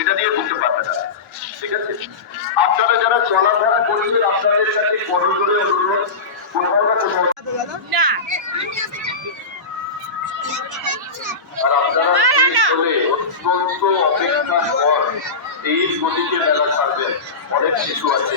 এটা দিয়ে বুঝতে পারবে না। ঠিক আছে, আপনারা যারা চলাফেরা করছেন আপনাদের কাছে করজোড়ে অনুরোধ, কোথাও না কোথাও আর আপনারা বলে অত্যন্ত অপেক্ষার পর এই গতিতে মেলা ছাড়বেন। অনেক শিশু আছে,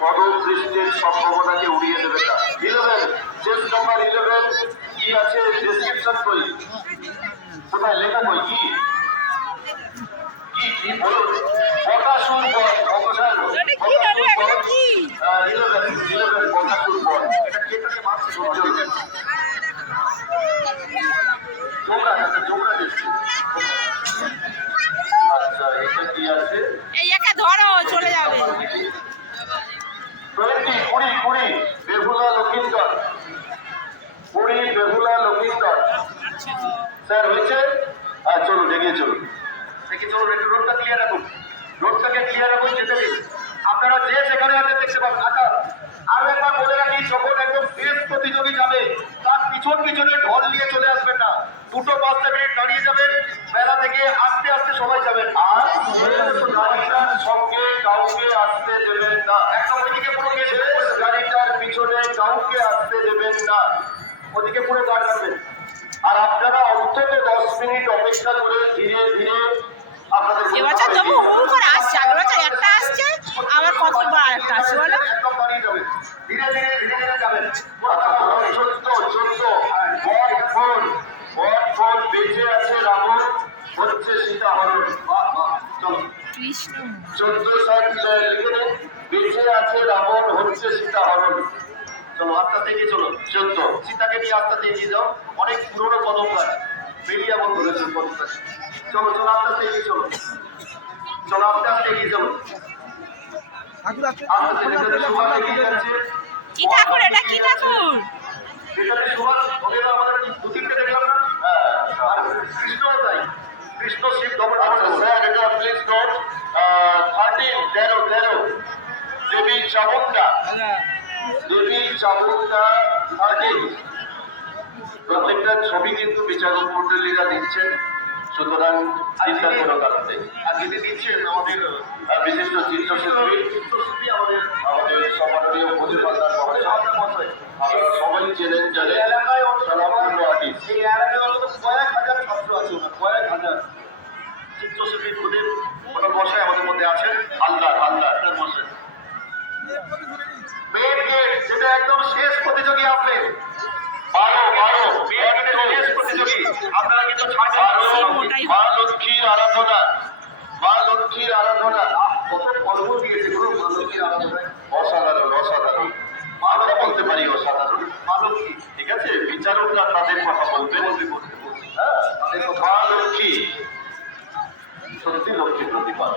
বড় বৃষ্টির সম্ভাবনাকে উড়িয়ে দেবে না। 11 চেস নাম্বার 11 কি আছে ডেসক্রিপশন বই কোথায় লেখা বই কি কি বলুন? বকাসুর বল, বকাসুর বল, 11 বকাসুর বল। এটা কেটে মারছে সূর্য। আচ্ছা, এটা কি আছে? এই একা ধরো চলে যাবে। 20 বেহুলা লক্ষিন্দর, 20 বেহুলা লক্ষিন্দর। স্যার হয়েছে? চলুন এগিয়ে চলুন, এগিয়ে চলুন। একটু রোডটা ক্লিয়ার রাখুন, রোডটাকে ক্লিয়ার রাখুন, যেতে দিন। আপনারা যে সেখানে আছেন দেখতে পাবেন। আচ্ছা, আরো একবার বলে রাখি, যখন একদম শেষ প্রতিযোগী যাবে তার পিছনে ঢল নিয়ে চলে আসবেন না। 2-5 মিনিট দাঁড়িয়ে যাবেন, মেলা থেকে আস্তে আস্তে সবাই যাবেন। আর গাড়িটার সঙ্গে কাউকে আসতে দেবেন না। একদম ওইদিকে পুরো গাড়িটার পিছনে কাউকে আসতে দেবেন না, ওদিকে পুরো গাড়ি রাখবেন। আর আপনারা অন্তত 10 মিনিট অপেক্ষা করে ধীরে ধীরে আপনাদের এবছর তবু হুম করে আসছে, আগের বছর একটা আসছে, আবার কতবার একটা আসছে বলো। একদম দাঁড়িয়ে যাবেন, ধীরে ধীরে যাবেন। 14 বেঁচে আছে রাবণ, হচ্ছে সীতা হরণ। চলো, 14 সাইড লিখে দেন, বেঁচে আছে রাবণ, হচ্ছে সীতা হরণ। চলো আস্তে আস্তে এগিয়ে চলো। 14 সীতাকে নিয়ে আস্তে আস্তে এগিয়ে যাও। অনেক পুরোনো কদম গাছ, বেরিয়া বন্ধ রয়েছে কদম গাছ। চলো চলো আস্তে আস্তে এগিয়ে চলো, চলো আস্তে আস্তে এগিয়ে চলো। কি ঠাকুর এটা, কি ঠাকুর? কৃষ্ণ শিব স্যার, এটা প্লিজ নোট 13 দেবী চামুন্ডা, দেবী চামুন্ডা 13। প্রত্যেকটা ছবি কিন্তু বিচারক মন্ডলীরা দিচ্ছেন, সুতরাং চিন্তা কোনো কারণে। আর যিনি দিচ্ছেন আমাদের বিশিষ্ট চিত্রশিল্পী আমাদের সম্মাননীয় প্রতিভাদার মহাশয়। আপনারা সবাই চেনেন, জানেন এলাকায় স্বনামধন্য আর্টিস্ট। এই এলাকায় অন্তত কয়েক হাজার ছাত্র আছে, কয়েক হাজার চিত্রশিল্পী খুদের ওনার মশাই আমাদের মধ্যে আছেন। হালদার মশাই। মেন গেট, যেটা একদম শেষ প্রতিযোগী আসবেন, 12 শেষ প্রতিযোগী। আপনারা কিন্তু মা লক্ষ্মীর আরাধনা, মা লক্ষ্মীর আরাধনা। কত ফলমূল দিয়েছে গুরু মা লক্ষ্মীর আরাধনায়, অসাধারণ অসাধারণ। আমরা বলতে পারি অসাধারণ। মা লক্ষ্মী, ঠিক আছে, বিচারকরা তাদের কথা বলবেন। হ্যাঁ, মা লক্ষ্মী সত্যি লক্ষ্মী প্রতিপা,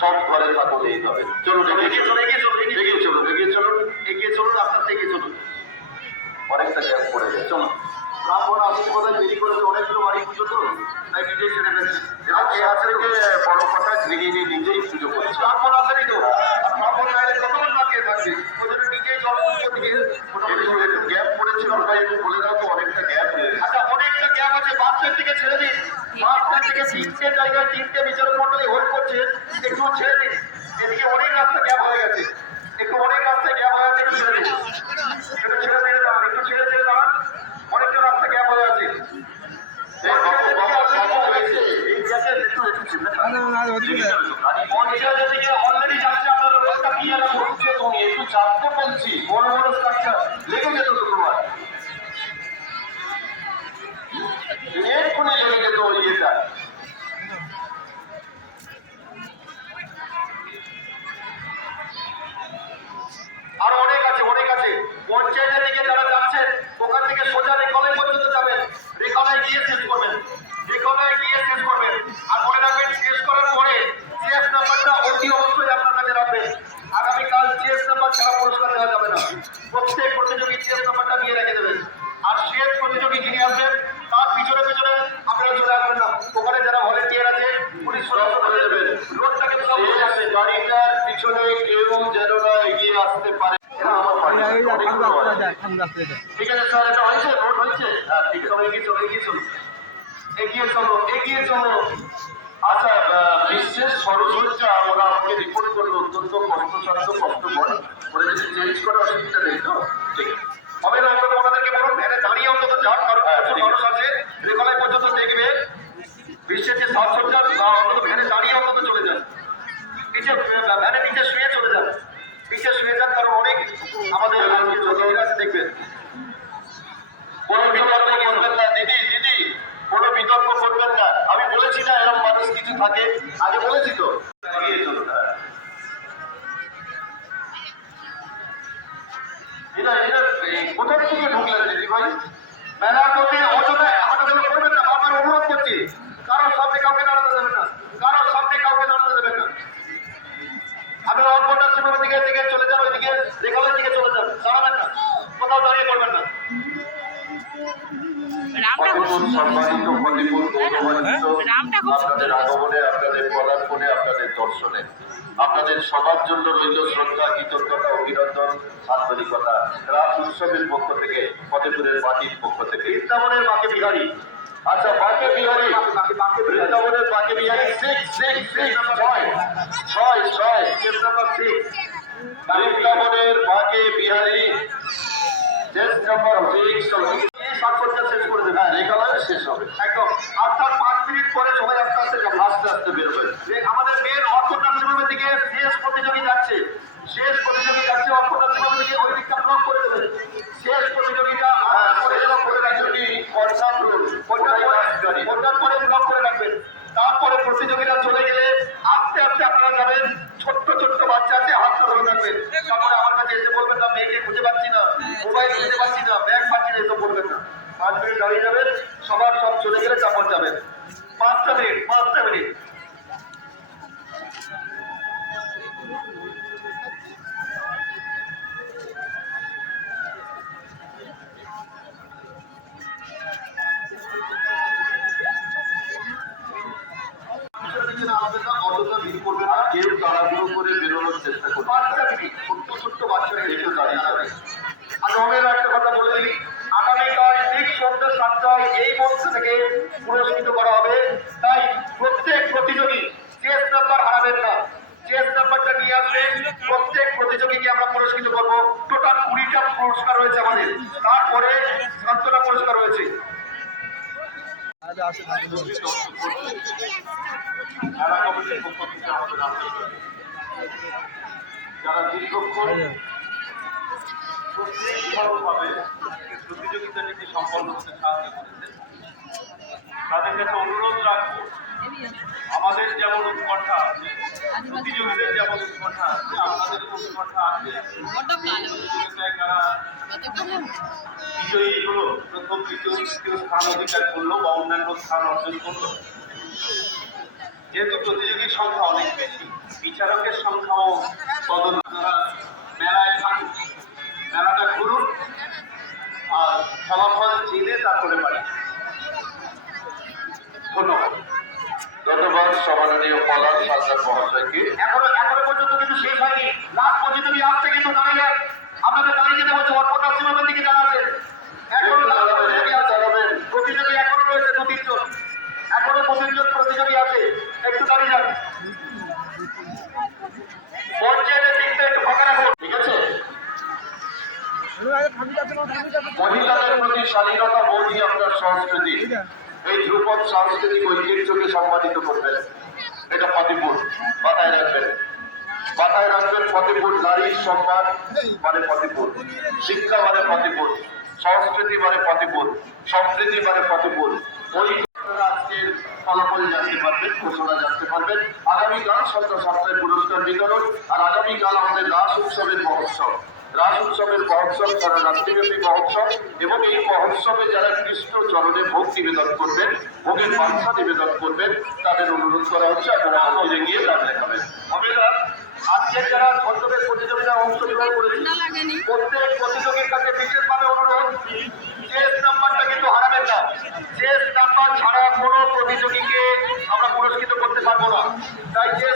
সব ঘরে থাকুন এইভাবে। চলুন এগিয়ে চলুন, আস্তে আস্তে এগিয়ে চলুন। অনেকটা গ্যাপ পড়ে যায়। চলো, ব্রাহ্মণ আসতে বোধহয় দেরি করেছে, অনেকগুলো বাড়ি পুজো তো, তাই নিজেই ছেড়ে ফেলেছে। বড় কথা, গৃহিণী নিজেই পুজো করছে। ব্রাহ্মণ আসেনি তো, আর ব্রাহ্মণ নাইলে কতক্ষণ বাকিয়ে থাকবে, ওই জন্য নিজেই জলপুজো দিয়ে একটু গ্যাপ পড়েছিল, তাই একটু বলে দাও তো। অনেকটা গ্যাপ, আচ্ছা অনেকটা গ্যাপ আছে, বাসের দিকে ছেড়ে দিন। বাসের দিকে 3টে জায়গায় 3টে বিচারক মন্ডলী হোল্ড করছে, একটু ছেড়ে দিন। এদিকে অনেক রাস্তা গ্যাপ হয়ে গেছে, অনেক রাস্তায় গ্যাপ হয়ে গেছে, একটু ছেড়ে দিন, একটু ছেড়ে দিয়ে দাঁড়ান। অনেকটা রাস্তা গ্যাপ হয়ে আছে। অলরেডি যাচ্ছে, আপনারা রোডটা ক্লিয়ার করছে। তুমি একটু চাপতে বলছি, বড় স্ট্রাকচার লেগে যেত তো তোমার, এক্ষুনি লেগে যেত ওই ইয়েটা। আরো অনেক আছে। পঞ্চায়েতের দিকে যারা যাচ্ছেন, ওখান থেকে সোজা রেকলায় পর্যন্ত যাবেন, রেকলায় গিয়ে শেষ করবেন। আর মনে রাখবেন, শেষ করার পরে চেস নাম্বারটা অতি অবশ্যই আপনার কাছে রাখবেন। আগামীকাল চেস নাম্বার ছাড়া পুরস্কার দেওয়া যাবে না। প্রত্যেক প্রতিযোগী চেস নাম্বারটা নিয়ে রেখে দেবেন। আর শেষ প্রতিযোগী যিনি আসবেন তার পিছনে আপনারা চলে আসবেন না, ওখানে ঠিক আছে স্যার, এটা হয়েছে, নোট হয়েছে। হ্যাঁ ঠিক আছে, এগিয়ে চলো এগিয়ে চলো এগিয়ে চলো এগিয়ে চলো। আচ্ছা, বিশ্বের সরসজ্জা ওরা আমাকে রিপোর্ট করলো অত্যন্ত কষ্টসাধ্য, কষ্টকর। ওরা যদি চেঞ্জ করে অসুবিধা নেই তো? ঠিক আছে, হবে না? অন্তত ওনাদেরকে বলুন ভ্যানে দাঁড়িয়ে অন্তত যান, কারণ মানুষ আছে রেকলায় পর্যন্ত দেখবে। বিশ্বের যে সাজসজ্জা অন্তত ভ্যানে দাঁড়িয়ে অন্তত চলে যান, নিচে ভ্যানে নিচে শুয়ে চলে যান, নিচে শুয়ে যান, কারণ অনেক আমাদের যোগীরা আছে দেখবেন। কোনো বিতর্ক করবেন না দিদি, দিদি কোনো বিতর্ক করবেন না। আমি বলেছি না এরকম মানুষ কিছু থাকে, আগে বলেছি তো। এগিয়ে চলুন। এটা এটা কোথা থেকে ঢুকলেন দিদি ভাই? মেলা করতে অযথায় আমাকে যেন করবেন না, বারবার অনুরোধ করছি। কারোর সামনে কাউকে দাঁড়াতে দেবেন না, কারোর সামনে কাউকে দাঁড়াতে দেবেন না। আপনি অল্পটা সীমার দিকে দিকে চলে যান, ওইদিকে রেখালের দিকে চলে যান, দাঁড়াবেন না, কোথাও দাঁড়িয়ে করবেন না। সম্মানিত ফতিপুর গৌরবান্বিত আপনাদের আগমনে, আপনাদের পদার্পণে, আপনাদের দর্শনে আপনাদের সবার জন্য রইল শ্রদ্ধা, কৃতজ্ঞতা, অভিনন্দন, আন্তরিকতা। রাস উৎসবের পক্ষ থেকে, ফতেপুরের মাটির পক্ষ থেকে, বৃন্দাবনের বাঁকে বিহারী। আচ্ছা, বাঁকে বিহারী, বৃন্দাবনের বাঁকে বিহারী 6 বৃন্দাবনের বাঁকে বিহারী টেস্ট নাম্বার 6 সাতটা শেষ করে দেবে। হ্যাঁ, রেখালয় শেষ হবে একদম 8টার 5 মিনিট পরে সবাই আস্তে আস্তে আস্তে আস্তে বেরোবে। আমাদের মেন অর্থনার্সিমের দিকে শেষ প্রতিযোগী যাচ্ছে, শেষ প্রতিযোগী যাচ্ছে অর্থনার্সিমের দিকে, ওই দিকটা ব্লক করে দেবে। শেষ প্রতিযোগিতা ওটার পরে ব্লক করে রাখবেন। তারপরে প্রতিযোগিতা চলে গেলে আস্তে আস্তে আপনারা যাবেন। ছোট্ট ছোট্ট বাচ্চা আছে, হাতটা ধরে থাকবেন। তারপরে আমার কাছে এসে বলবেন না মেয়েকে খুঁজে পাচ্ছি না, মোবাইল খুঁজে পাচ্ছি না, ব্যাগ পাচ্ছি না, এসব বলবেন না। 5 মিনিট দাঁড়িয়ে যাবেন, সবার সব চলে গেলে তারপর যাবেন। 5টা মিনিট। কেউ তাড়াহুড়ো করে বেরোনোর চেষ্টা করবে। 5টা মিনিট, ছোট্ট বাচ্চারা একটু দাঁড়িয়ে যাবে। আর রমের একটা কথা বলে দিই, আগামীকাল ঠিক সন্ধ্যা 7টায় এই মঞ্চ থেকে পুরস্কৃত করা হবে। তাই প্রত্যেক প্রতিযোগী চেস নাম্বার হারাবেন না, চেস নাম্বারটা নিয়ে আসবেন। প্রত্যেক প্রতিযোগীকে আমরা পুরস্কৃত করবো। টোটাল 20টা পুরস্কার রয়েছে আমাদের, তারপরে সান্ত্বনা পুরস্কার রয়েছে। যারা দীর্ঘক্ষণ প্রতিযোগিতাটিকে সম্পন্ন করতে সাহায্য করেছেন, তাদের কাছে অনুরোধ রাখবো, আমাদের যেমন উৎকণ্ঠা আছে, প্রতিযোগীদের যেমন উৎকণ্ঠা আছে, আপনাদের উৎকণ্ঠা আছে। প্রতিযোগিতায় যারা বিজয়ী হলো, প্রথম দ্বিতীয় তৃতীয় স্থান অধিকার করলো বা অন্যান্য স্থান অর্জন করলো, যেহেতু প্রতিযোগীর সংখ্যা অনেক বেশি, বিচারকের সংখ্যাও বদল। আপনারা মেলায় থাকুন, মেলাটা ঘুরুন, আর ফলাফল জেনে তারপরে বাড়ি। ধন্যবাদ। ধন্যবাদ সম্মাননীয় পলাশ সরকার মহাশয়কে। এখনো পর্যন্ত কিন্তু শেষ হয়নি, লাস্ট প্রতিযোগী আসছে কিন্তু দাঁড়িয়ে, আপনাদের দাঁড়িয়ে যেতে হচ্ছে। অর্পণদাস সীমান্তের দিকে যারা আছেন, এখনো প্রতিযোগী এখনো রয়েছে 2-3 জন, এখনো 25 জন প্রতিযোগী আছে, একটু দাঁড়িয়ে যান। পঞ্চায়েতের দিকটা একটু ফাঁকা রাখুন, ঠিক আছে? মহিলাদের প্রতি স্বাধীনতা বোধই আপনার সংস্কৃতি। এই ধ্রুপদ সাংস্কৃতিক ঐতিহ্যকে সম্মানিত করবেন। এটা ফতেপুর, মাথায় রাখবেন, মাথায় রাখবেন। ফতেপুর নারীর সম্মান মানে ফতেপুর, শিক্ষা মানে ফতেপুর, সংস্কৃতি মানে ফতেপুর, সম্প্রীতি মানে ফতেপুর। ওই আজকের ফলাফল জানতে পারবেন, ঘোষণা জানতে পারবেন। আগামীকাল সন্ধ্যা 7টায় পুরস্কার বিতরণ। আর আগামীকাল আমাদের রাস উৎসবের মহোৎসব। রাস উৎসবের মহোৎসব সারা রাত্রিব্যাপী মহোৎসব, এবং এই মহোৎসবে যারা কৃষ্ণ চরণে ভোগ নিবেদন করবেন, ভোগের বাঞ্ছা নিবেদন করবেন, তাদের অনুরোধ করা হচ্ছে আপনারা মন্দিরে গিয়ে দান দেখাবেন। আজকে যারা ছদ্মবেশ প্রতিযোগিতায় অংশগ্রহণ করেছেন, প্রত্যেক প্রতিযোগীর কাছে বিশেষভাবে অনুরোধ, চেস নাম্বারটা কিন্তু হারাবেন না। চেস নাম্বার ছাড়া কোনো প্রতিযোগীকে আমরা পুরস্কৃত করতে পারবো না। তাই